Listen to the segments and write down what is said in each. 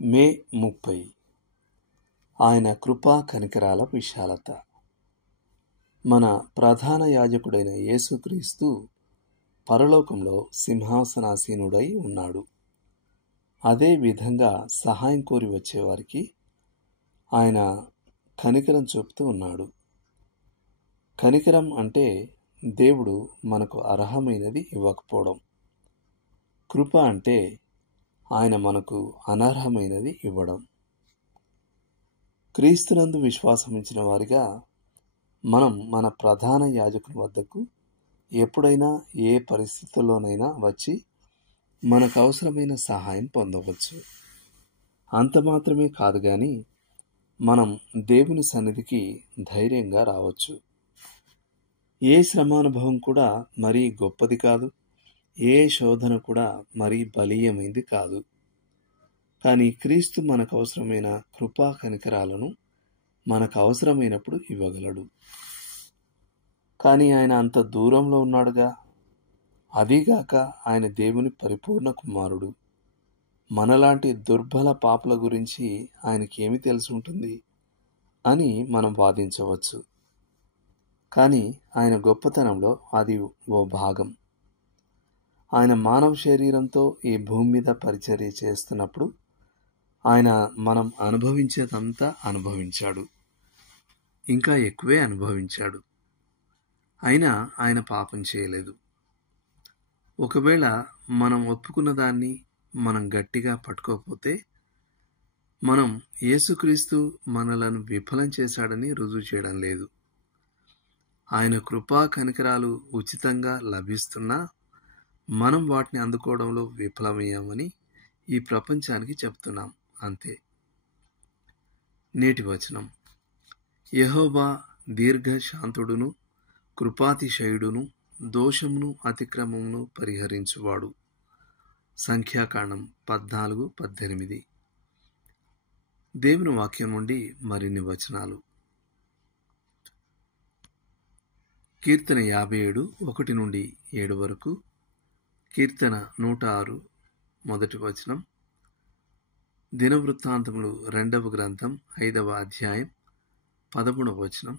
మే 30 ఆయన కృపా కనికరాల విశాలత. మన ప్రధాన యాజకుడైన యేసుక్రీస్తు పరలోకంలో సింహాసనాసీనుడై ఉన్నాడు. అదే విధంగా సహాయం కోరి వచ్చేవారికి ఆయన కనికరం చూపుతూ ఉన్నాడు. కనికరం అంటే దేవుడు మనకు అర్హమైనది ఇవ్వకపోవడం. కృప అంటే ఆయన మనకు అనర్హమైనది ఇవ్వడం. క్రీస్తునందు విశ్వాసమించిన వారిగా మనం మన ప్రధాన యాజకుని వద్దకు ఎప్పుడైనా ఏ పరిస్థితుల్లోనైనా వచ్చి మనకు అవసరమైన సహాయం పొందవచ్చు. అంత మాత్రమే కాదు గాని మనం దేవుని సన్నిధికి ధైర్యంగా రావచ్చు. ఏ శ్రమానుభవం కూడా మరీ గొప్పది కాదు, ఏ శోధన కూడా మరీ బలీయమైంది కాదు. కానీ క్రీస్తు మనకు అవసరమైన కృపా కనికరాలను మనకు అవసరమైనప్పుడు ఇవ్వగలడు. కానీ ఆయన అంత దూరంలో ఉన్నాడుగా. అదీగాక ఆయన దేవుని పరిపూర్ణ కుమారుడు. మనలాంటి దుర్బల పాపుల గురించి ఆయనకేమి తెలిసి ఉంటుంది అని మనం వాదించవచ్చు. కానీ ఆయన గొప్పతనంలో అది ఓ భాగం. ఆయన మానవ శరీరంతో ఈ భూమి మీద పరిచర్య చేస్తున్నప్పుడు ఆయన మనం అనుభవించేదంతా అనుభవించాడు, ఇంకా ఎక్కువే అనుభవించాడు. అయినా ఆయన పాపం చేయలేదు. ఒకవేళ మనం ఒప్పుకున్న దాన్ని మనం గట్టిగా పట్టుకోకపోతే మనం యేసుక్రీస్తు మనలను విఫలం చేశాడని రుజువు చేయడం లేదు. ఆయన కృపా కనికరాలు ఉచితంగా లభిస్తున్నా మనం వాటిని అందుకోవడంలో విఫలమయ్యామని ఈ ప్రపంచానికి చెప్తున్నాం అంతే. నేటి వచనం: యెహోవా దీర్ఘశాంతుడును కృపాతిశయుడును దోషమును అతిక్రమమును పరిహరించువాడు. సంఖ్యాకాండం 14:18. దేవుని వాక్యం నుండి మరిన్ని వచనాలు. కీర్తన 57 1-7 వరకు, కీర్తన 106 మొదటి వచనం, దినవృత్తాంతములు 2వ గ్రంథం 5వ అధ్యాయం 13వ వచనం,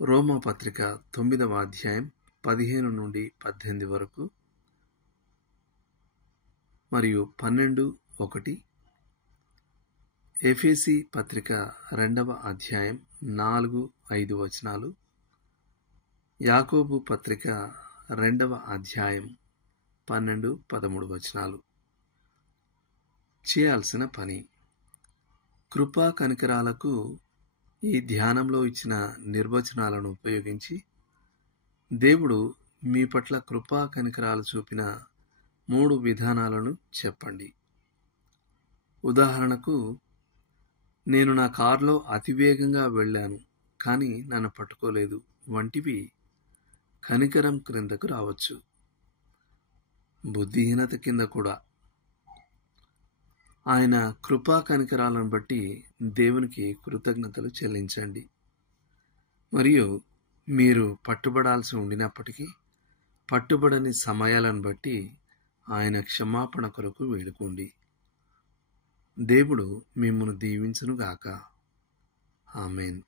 రోమాపత్రిక 9వ అధ్యాయం 15-18 వరకు మరియు 12:1, ఎఫెసీ పత్రిక 2వ అధ్యాయం 4-5 వచనాలు, యాకోబు పత్రిక 2వ అధ్యాయం 12-13 వచనాలు. చేయాల్సిన పని: కృపా కనికరాలకు ఈ ధ్యానంలో ఇచ్చిన నిర్వచనాలను ఉపయోగించి దేవుడు మీ పట్ల కృపా కనికరాలు చూపిన 3 విధానాలను చెప్పండి. ఉదాహరణకు, నేను నా కారులో అతివేగంగా వెళ్ళాను కానీ నన్ను పట్టుకోలేదు వంటివి కనికరం క్రిందకు రావచ్చు. బుద్ధిహీనత కింద కూడా. ఆయన కృపా కనికరాలను బట్టి దేవునికి కృతజ్ఞతలు చెల్లించండి. మరియు మీరు పట్టుబడాల్సి ఉండినప్పటికీ పట్టుబడని సమయాలను బట్టి ఆయన క్షమాపణ కొరకు వేడుకోండి. దేవుడు మిమ్మును దీవించునుగాక. ఆమేన్.